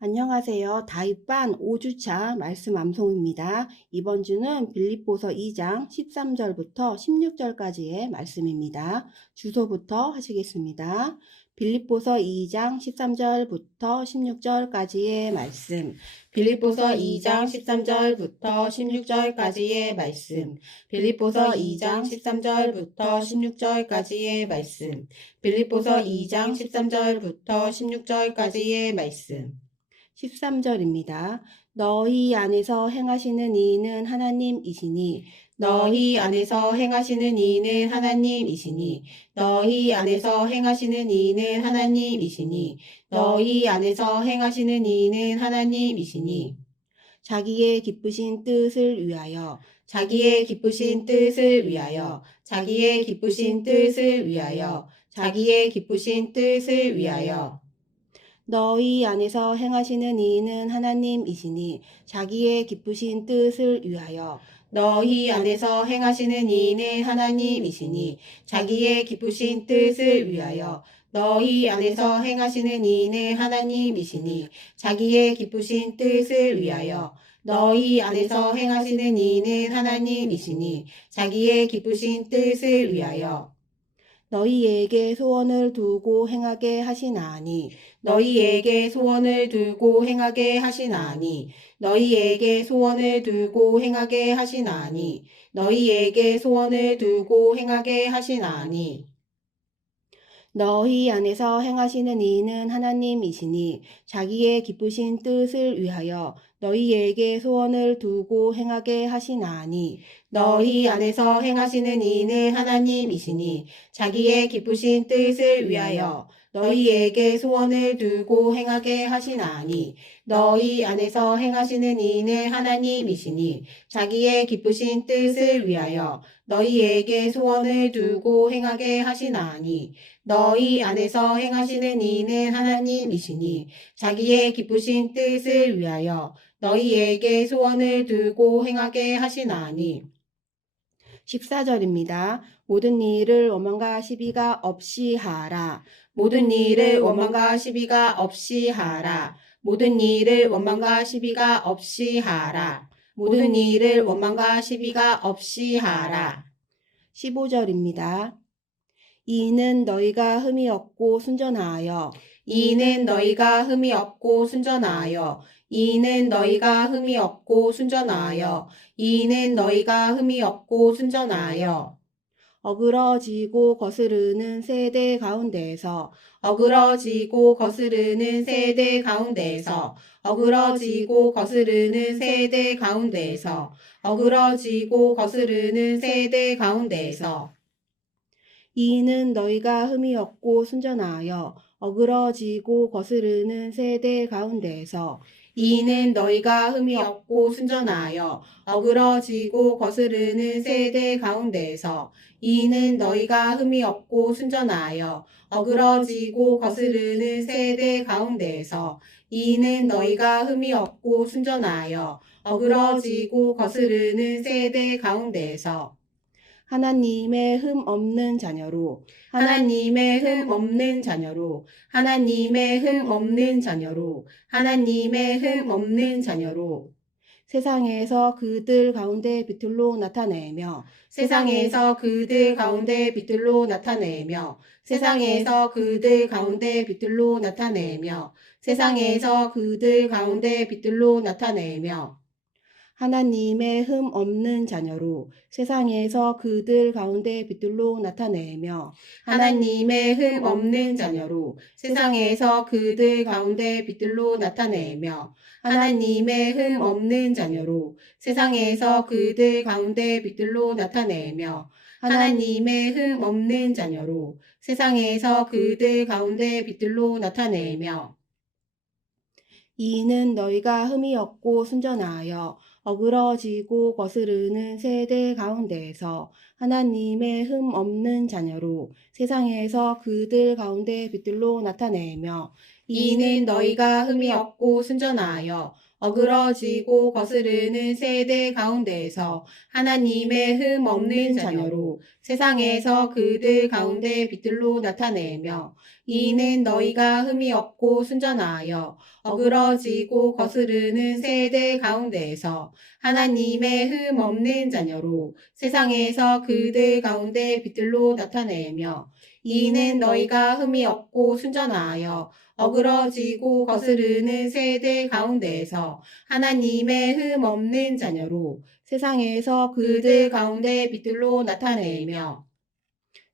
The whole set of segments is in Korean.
안녕하세요. 다윗반 5주차 말씀 암송입니다. 이번 주는 빌립보서 2장 13절부터 16절까지의 말씀입니다. 주소부터 하시겠습니다. 빌립보서 2장 13절부터 16절까지의 말씀. 빌립보서 2장 13절부터 16절까지의 말씀. 빌립보서 2장 13절부터 16절까지의 말씀. 빌립보서 2장 13절부터 16절까지의 말씀. 13절입니다. 너희 안에서 행하시는 이는 하나님이시니 너희 안에서 행하시는 이는 하나님이시니 너희 안에서 행하시는 이는 하나님이시니 너희 안에서 행하시는 이는 하나님이시니 자기의 기쁘신 뜻을 위하여 자기의 기쁘신 뜻을 위하여 자기의 기쁘신 뜻을 위하여 자기의 기쁘신 뜻을 위하여 너희 안에서 행하시는 이는 하나님이시니 자기의 기쁘신 뜻을 위하여 너희 안에서 행하시는 이는 하나님이시니 자기의 기쁘신 뜻을 위하여 너희 안에서 행하시는 이는 하나님이시니 자기의 기쁘신 뜻을 위하여 너희 안에서 행하시는 이는 하나님이시니 자기의 기쁘신 뜻을 위하여 너희에게 소원을 두고 행하게 하시나니 너희에게 소원을 두고 행하게 하시나니 너희에게 소원을 두고 행하게 하시나니 너희에게 소원을 두고 행하게 하시나니 너희 안에서 행하시는 이는 하나님이시니 자기의 기쁘신 뜻을 위하여 너희에게 소원을 두고 행하게 하시나니 너희 안에서 행하시는 이는 하나님이시니 자기의 기쁘신 뜻을 위하여 너희에게 소원을 두고 행하게 하시나니 너희 안에서 행하시는 이는 하나님이시니 자기의 기쁘신 뜻을 위하여 너희에게 소원을 두고 행하게 하시나니 너희 안에서 행하시는 이는 하나님이시니 자기의 기쁘신 뜻을 위하여 너희에게 소원을 두고 행하게 하시나니 14절입니다. 모든 일을 원망과 시비가 없이 하라. 모든 일을 원망과 시비가 없이 하라. 모든 일을 원망과 시비가 없이 하라. 모든 일을 원망과 시비가 없이 하라. 15절입니다. 이는 너희가 흠이 없고 순전하여 이는 너희가 흠이 없고 순전하여 이는 너희가 흠이 없고 순전하여 이는 너희가 흠이 없고 순전하여 어그러지고 거스르는 세대 가운데에서 어그러지고 거스르는 세대 가운데에서 어그러지고 거스르는 세대 가운데에서 어그러지고 거스르는 세대 가운데에서 이는 너희가 흠이 없고 순전하여 어그러지고 거스르는 세대 가운데에서 이는 너희가 흠이 없고 순전하여 어그러지고 거스르는 세대 가운데에서 이는 너희가 흠이 없고 순전하여 어그러지고 거스르는 세대 가운데에서 이는 너희가 흠이 없고 순전하여 어그러지고 거스르는 세대 가운데에서 하나님의 흠 없는 자녀로 하나님의 흠 없는 자녀로 하나님의 흠 없는 자녀로 하나님의 흠 없는 자녀로 세상에서 그들 가운데 빛들로 나타내며 세상에서 그들 가운데 빛들로 나타내며 세상에서 그들 가운데 빛들로 나타내며 세상에서 그들 가운데 빛들로 나타내며 하나님의 흠 없는 자녀로 세상에서 그들 가운데 빛들로 나타내며 하나님의 흠 없는 자녀로 세상에서 그들 가운데 빛들로 나타내며 하나님의 흠 없는 자녀로 세상에서 그들 가운데 빛들로 나타내며 하나님의 흠 없는 자녀로 세상에서 그들 가운데 빛들로 나타내며 이는 너희가 흠이 없고 순전하여 어그러지고 거스르는 세대 가운데에서 하나님의 흠 없는 자녀로 세상에서 그들 가운데 빛들로 나타내며 이는 너희가 흠이 없고 순전하여 어그러지고 거스르는 세대 가운데에서 하나님의 흠 없는 자녀로 세상에서 그들 가운데 빛들로 나타내며 이는 너희가 흠이 없고 순전하여 어그러지고 거스르는 세대 가운데에서 하나님의 흠 없는 자녀로 세상에서 그들 가운데 빛들로 나타내며 이는 너희가 흠이 없고 순전하여 어그러지고 거스르는 세대 가운데에서 하나님의 흠 없는 자녀로 세상에서 그들 가운데 빛들로 나타내며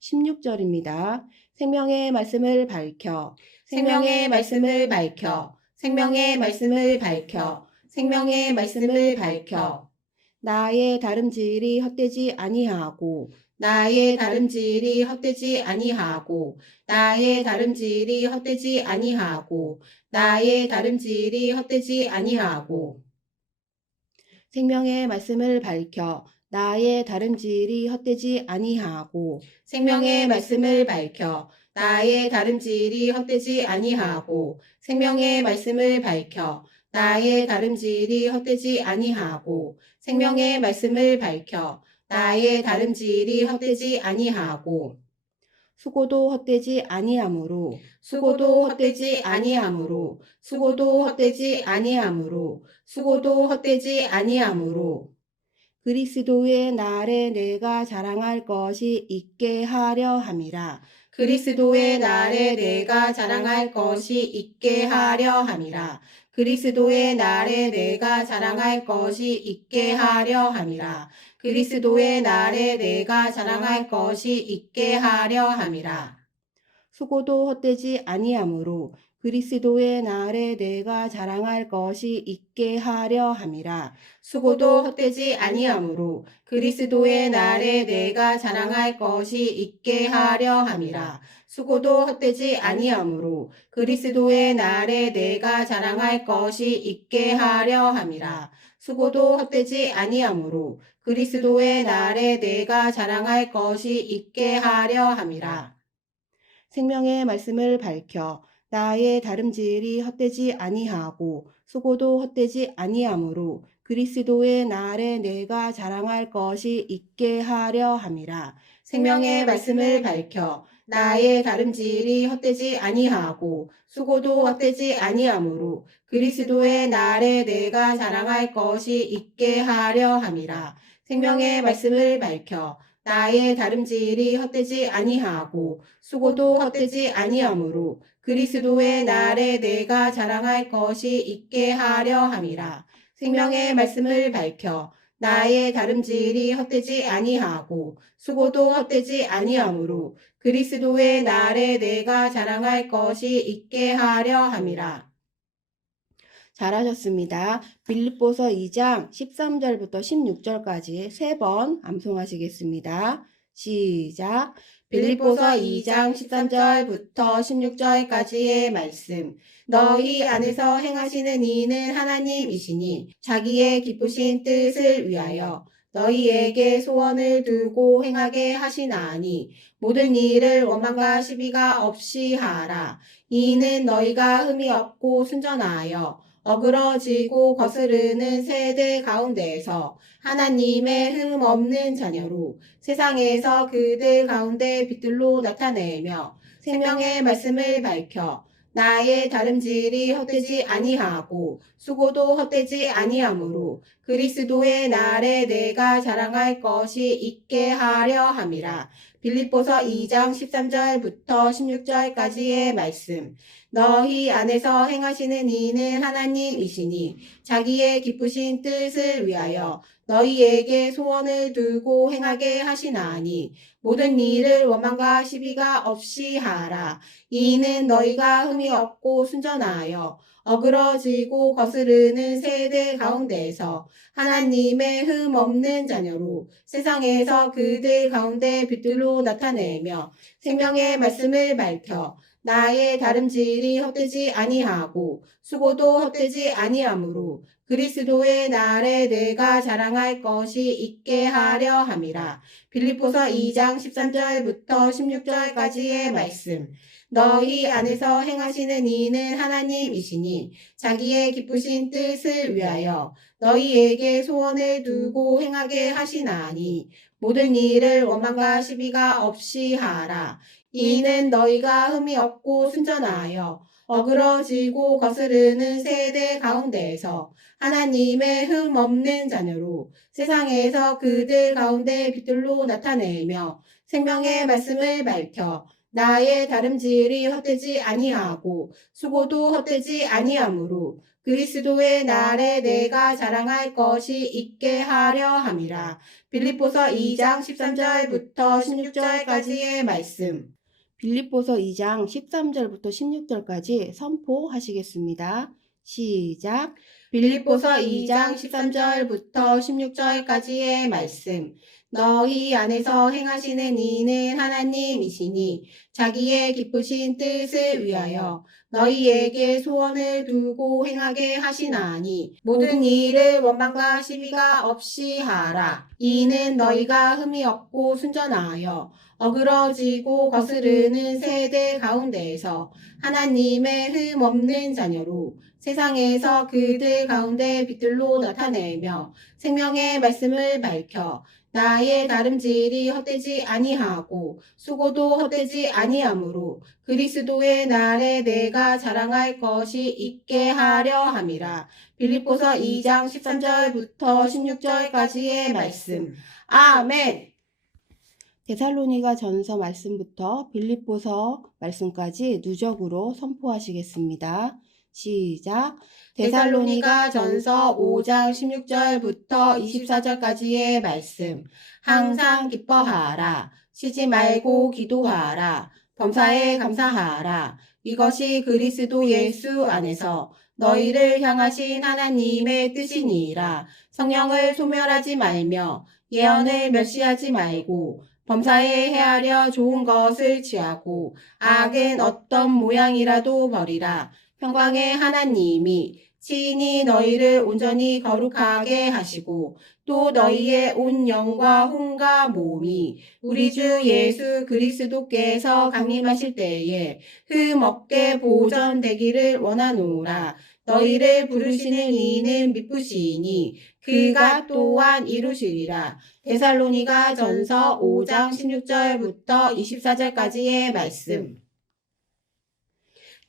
16절입니다. 생명의 말씀을 밝혀 생명의 말씀을 밝혀 생명의 말씀을 밝혀 생명의 말씀을 밝혀 나의 다름질이 헛되지 아니하고 나의 다름질이 헛되지 아니하고 나의 다름질이 헛되지 아니하고 나의 다름질이 헛되지 아니하고 생명의 말씀을 밝혀 나의 다름질이 헛되지 아니하고 생명의 말씀을 밝혀 나의 다름질이 헛되지 아니하고 생명의 말씀을 밝혀 나의 다름질이 헛되지 아니하고 생명의 말씀을 밝혀 나의 다름질이 헛되지 아니하고 수고도 헛되지 아니하므로 수고도 헛되지 아니하므로 수고도 헛되지 아니하므로 수고도 헛되지 아니하므로 그리스도의 날에 내가 자랑할 것이 있게 하려 함이라. 그리스도의 날에 내가 자랑할 것이 있게 하려 함이라. 그리스도의 날에 내가 자랑할 것이 있게 하려 함이라. 그리스도의 날에 내가 자랑할 것이 있게 하려 함이라. 수고도 헛되지 아니하므로 그리스도의 날에 내가 자랑할 것이 있게 하려 함이라. 수고도 헛되지 아니하므로 그리스도의 날에 내가 자랑할 것이 있게 하려 함이라. 수고도 헛되지 아니하므로 그리스도의 날에 내가 자랑할 것이 있게 하려 함이라. 수고도 헛되지 아니하므로 그리스도의 날에 내가 자랑할 것이 있게 하려 함이라. 생명의 말씀을 밝혀 나의 다름질이 헛되지 아니하고 수고도 헛되지 아니하므로 그리스도의 날에 내가 자랑할 것이 있게 하려 함이라. 생명의 말씀을 밝혀 나의 다름질이 헛되지 아니하고 수고도 헛되지 아니하므로 그리스도의 날에 내가 자랑할 것이 있게 하려 함이라. 생명의 말씀을 밝혀 나의 다름질이 헛되지 아니하고 수고도 헛되지 아니하므로 그리스도의 날에 내가 자랑할 것이 있게 하려 함이라. 생명의 말씀을 밝혀 나의 다름질이 헛되지 아니하고 수고도 헛되지 아니하므로 그리스도의 날에 내가 자랑할 것이 있게 하려 함이라. 잘하셨습니다. 빌립보서 2장 13절부터 16절까지 3번 암송하시겠습니다. 시작. 빌립보서 2장 13절부터 16절까지의 말씀. 너희 안에서 행하시는 이는 하나님이시니 자기의 기쁘신 뜻을 위하여 너희에게 소원을 두고 행하게 하시나니 모든 일을 원망과 시비가 없이 하라. 이는 너희가 흠이 없고 순전하여 어그러지고 거스르는 세대 가운데에서 하나님의 흠 없는 자녀로 세상에서 그들 가운데 빛들로 나타내며 생명의 말씀을 밝혀 나의 다름질이 헛되지 아니하고 수고도 헛되지 아니하므로 그리스도의 날에 내가 자랑할 것이 있게 하려 함이라. 빌립보서 2장 13절부터 16절까지의 말씀. 너희 안에서 행하시는 이는 하나님이시니 자기의 기쁘신 뜻을 위하여 너희에게 소원을 두고 행하게 하시나니 모든 일을 원망과 시비가 없이 하라. 이는 너희가 흠이 없고 순전하여 어그러지고 거스르는 세대 가운데에서 하나님의 흠 없는 자녀로 세상에서 그들 가운데 빛들로 나타내며 생명의 말씀을 밝혀 나의 다름질이 헛되지 아니하고 수고도 헛되지 아니하므로 그리스도의 날에 내가 자랑할 것이 있게 하려 함이라. 빌립보서 2장 13절부터 16절까지의 말씀. 너희 안에서 행하시는 이는 하나님이시니 자기의 기쁘신 뜻을 위하여 너희에게 소원을 두고 행하게 하시나니 모든 일을 원망과 시비가 없이 하라. 이는 너희가 흠이 없고 순전하여 어그러지고 거스르는 세대 가운데에서 하나님의 흠 없는 자녀로 세상에서 그들 가운데 빛들로 나타내며 생명의 말씀을 밝혀 나의 다름질이 헛되지 아니하고 수고도 헛되지 아니하므로 그리스도의 날에 내가 자랑할 것이 있게 하려 함이라. 빌립보서 2장 13절부터 16절까지의 말씀. 빌립보서 2장 13절부터 16절까지 선포하시겠습니다. 시작. 빌립보서 2장 13절부터 16절까지의 말씀. 너희 안에서 행하시는 이는 하나님이시니 자기의 기쁘신 뜻을 위하여 너희에게 소원을 두고 행하게 하시나니 모든 일을 원망과 시비가 없이 하라. 이는 너희가 흠이 없고 순전하여 어그러지고 거스르는 세대 가운데에서 하나님의 흠 없는 자녀로 세상에서 그들 가운데 빛들로 나타내며 생명의 말씀을 밝혀 나의 다름질이 헛되지 아니하고 수고도 헛되지 아니하므로 그리스도의 날에 내가 자랑할 것이 있게 하려 함이라. 빌립보서 2장 13절부터 16절까지의 말씀. 아멘. 데살로니가 전서 말씀부터 빌립보서 말씀까지 누적으로 선포하시겠습니다. 시작. 데살로니가 전서 5장 16절부터 24절까지의 말씀. 항상 기뻐하라. 쉬지 말고 기도하라. 범사에 감사하라. 이것이 그리스도 예수 안에서 너희를 향하신 하나님의 뜻이니라. 성령을 소멸하지 말며 예언을 멸시하지 말고 범사에 헤아려 좋은 것을 취하고 악은 어떤 모양이라도 버리라. 평강의 하나님이 친히 너희를 온전히 거룩하게 하시고 또 너희의 온 영과 혼과 몸이 우리 주 예수 그리스도께서 강림하실 때에 흠 없게 보존되기를 원하노라. 너희를 부르시는 이는 미쁘시니 그가 또한 이루시리라. 데살로니가 전서 5장 16절부터 24절까지의 말씀.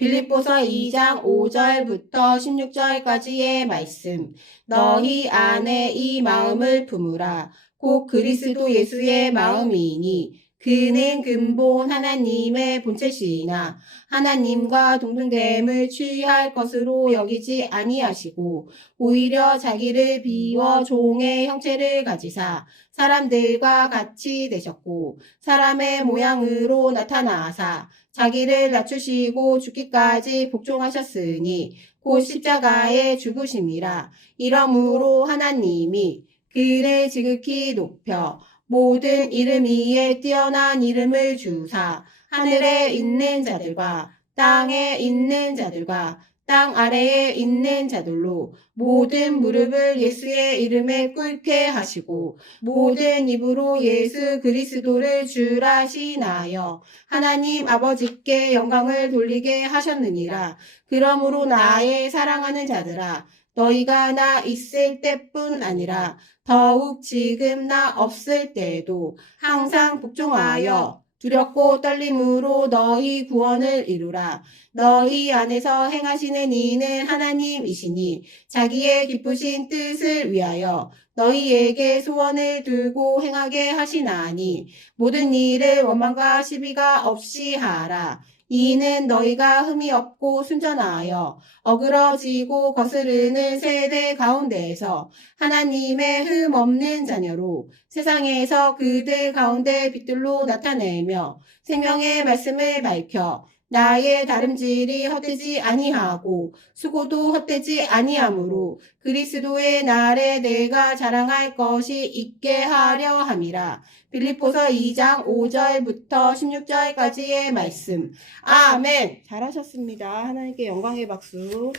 빌립보서 2장 5절부터 16절까지의 말씀. 너희 안에 이 마음을 품으라. 곧 그리스도 예수의 마음이니 그는 근본 하나님의 본체시나 하나님과 동등됨을 취할 것으로 여기지 아니하시고 오히려 자기를 비워 종의 형체를 가지사 사람들과 같이 되셨고 사람의 모양으로 나타나사 자기를 낮추시고 죽기까지 복종하셨으니 곧 십자가에 죽으심이라. 이러므로 하나님이 그를 지극히 높여 모든 이름 위에 뛰어난 이름을 주사 하늘에 있는 자들과 땅에 있는 자들과 땅 아래에 있는 자들로 모든 무릎을 예수의 이름에 꿇게 하시고 모든 입으로 예수 그리스도를 주라 시인하여 하나님 아버지께 영광을 돌리게 하셨느니라. 그러므로 나의 사랑하는 자들아 너희가 나 있을 때뿐 아니라 더욱 지금 나 없을 때에도 항상 복종하여 두렵고 떨림으로 너희 구원을 이루라. 너희 안에서 행하시는 이는 하나님이시니 자기의 기쁘신 뜻을 위하여 너희에게 소원을 두고 행하게 하시나니 모든 일을 원망과 시비가 없이 하라. 이는 너희가 흠이 없고 순전하여 어그러지고 거스르는 세대 가운데에서 하나님의 흠 없는 자녀로 세상에서 그들 가운데 빛들로 나타내며 생명의 말씀을 밝혀 나의 다름질이 헛되지 아니하고 수고도 헛되지 아니하므로 그리스도의 날에 내가 자랑할 것이 있게 하려 함이라. 빌립보서 2장 5절부터 16절까지의 말씀. 아멘. 잘하셨습니다. 하나님께 영광의 박수.